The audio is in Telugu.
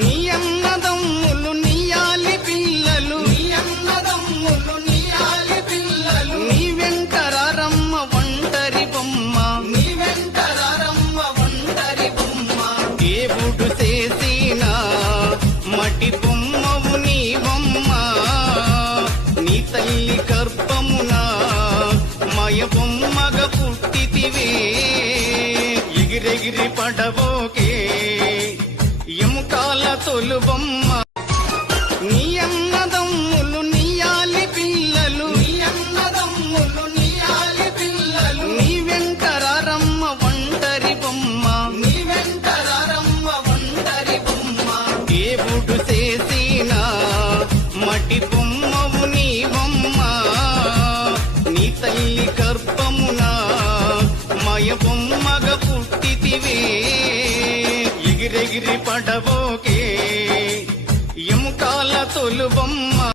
నీ అన్నదమ్ములు నీయాలి పిల్లలు, నీ అన్నదమ్ములు నీయాలి పిల్లలు, నీ వెంటరారమ్మ ఒంటరి బొమ్మ, నీ వెంటరారమ్మ ఒంటరి బొమ్మ. దేవుడు చేసిన మటి బొమ్మవు నీ బొమ్మ, నీ తల్లి గర్భమున మాయ బొమ్మగ పుట్టితివే. ఎగిరెగిరి పడబోకే ఎముకాల తొలు బొమ్మ. నీ అన్నదమ్ములు నీయాలి పిల్లలు, నీ అన్నదమ్ములు నీయాలి పిల్లలు, నీ వెంటరారమ్మ ఒంటరి బొమ్మ, నీ వెంటరారమ్మ ఒంటరి బొమ్మ. దేవుడు చేసిన మటి బొమ్మవు నీ బొమ్మ, నీ తల్లి గర్భమున మాయ బొమ్మగ పుట్టితివే. ఎగిరెగిరి పడబోకే ఎముకాల తొలు బొమ్మ.